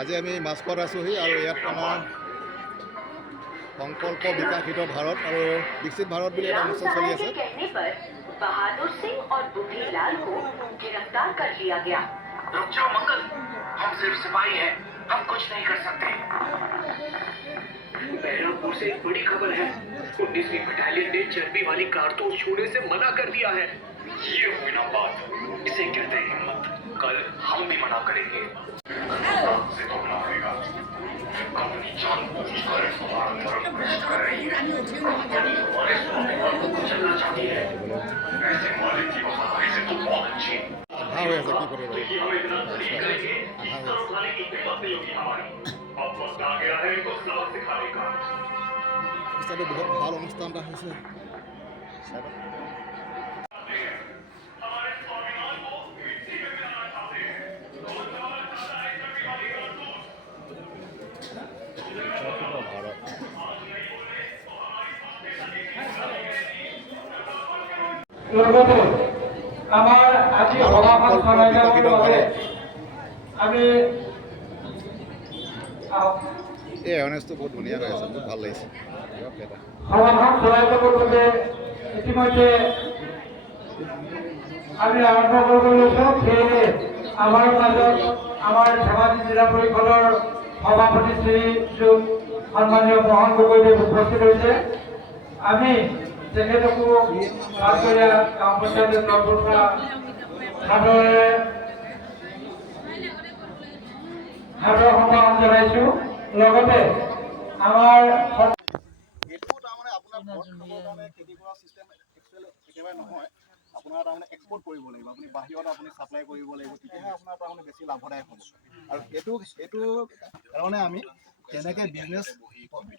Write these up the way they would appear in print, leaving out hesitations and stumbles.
আজি আমি মাছখোৱাত আছোঁহি আৰু ইয়াত আমাৰ সংকল্প বিকাশিত ভাৰত আৰু বিকশিত ভাৰত বুলি এটা অনুষ্ঠান চলি আছে। बहादुर सिंह और बुद्धिलाल को गिरफ्तार कर लिया गया। रुक जाओ मंगल, हम सिर्फ सिपाही हैं, हम कुछ नहीं कर सकते। बहरमपुर से एक बड़ी खबर है। 19वीं बटालियन ने चर्बी वाली कारतूस छूने से मना कर दिया है। ये हुई ना बात, इसे कहते हैं हिम्मत। कल हम भी मना करेंगे। से तो मना करेगा। कंपनी जानबूझकर हमारा धर्म भ्रष्ट कर रही है। कंपनी हमारे स्वाभिमान को कुचलना चाहती है। ऐसे मालिक की वफादारी से तो बहुत अच्छी। देखिए हम इतना नहीं करेंगे कि सर उठाने की हिम्मत नहीं होगी हमारी। अब वक्त आ गया है इनको सबक सिखाने का। बहुत ভাল অনুষ্ঠান এটা হৈছে। লগতে আমাৰ আজি সভাখন চলাই যাবৰ বাবে আমি এই এৱাৰনেছটো বহুত ধুনীয়া হৈ আছে, বহুত ভাল লাগিছে। সভাখন চলাই যাবৰ বাবে ইতিমধ্যে আমি আৰম্ভ কৰিব লৈছোঁ। সেয়ে আমাৰ মাজত আমাৰ ধেমাজি জিলা পৰিষদৰ সভাপতি শ্ৰীযুত সন্মানীয় মোহন গগৈদেৱ উপস্থিত হৈছে। আমি তেখেতকো ভালদৰে গাঁও পঞ্চায়তৰ তৰফৰ পৰা সাদৰ সম্ভাষণ জনাইছোঁ। লগতে আমাৰ এইটো তাৰমানে আপোনাৰ ঘৰত খাবৰ কাৰণে খেতি কৰা চিষ্টেম একেবাৰে নহয়। আপোনাৰ তাৰমানে এক্সপৰ্ট কৰিব লাগিব, আপুনি বাহিৰত আপুনি চাপ্লাই কৰিব লাগিব, তেতিয়াহে আপোনাৰ তাৰমানে বেছি লাভদায়ক হ'ব। আৰু এইটো কাৰণে আমি কেনেকৈ বিজনেছ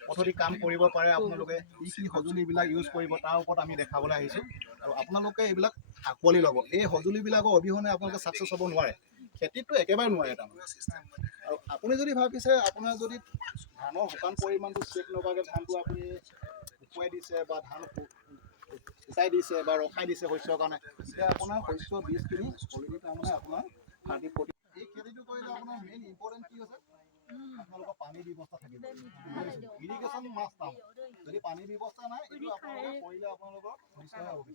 পদ্ধতি কাম কৰিব পাৰে, আপোনালোকে কি কি সঁজুলিবিলাক ইউজ কৰিব তাৰ ওপৰত আমি দেখাবলৈ আহিছোঁ। আৰু আপোনালোকে এইবিলাক আঁকোৱালি ল'ব। এই সঁজুলিবিলাকৰ অবিহনে আপোনালোকে ছাকচেছ হ'ব নোৱাৰে। খেতিতটো একেবাৰে নোৱাৰে তাৰমানে। আৰু আপুনি যদি ভাবিছে আপোনাৰ যদি ধানৰ শুকান পৰিমাণটো চেক নকৰাকৈ ধানটো আপুনি শুকুৱাই দিছে বা ধান শুকাই দিছে বা ৰখাই দিছে শস্যৰ কাৰণে, তেতিয়া আপোনাৰ শস্যৰ বীজখিনি অলৰেডি তাৰমানে আপোনাৰ 30-40। এই খেতিটো কৰিলে আপোনাৰ মেইন ইম্পৰ্টেণ্ট কি হৈছে, আপোনালোকৰ পানীৰ ব্যৱস্থা থাকিব। ইৰিগেশ্যন মাষ্ট টাউন, যদি পানীৰ ব্যৱস্থা নাই এইটো আপোনালোকে কৰিলে আপোনালোকৰ নিশ্চয় হ'ব।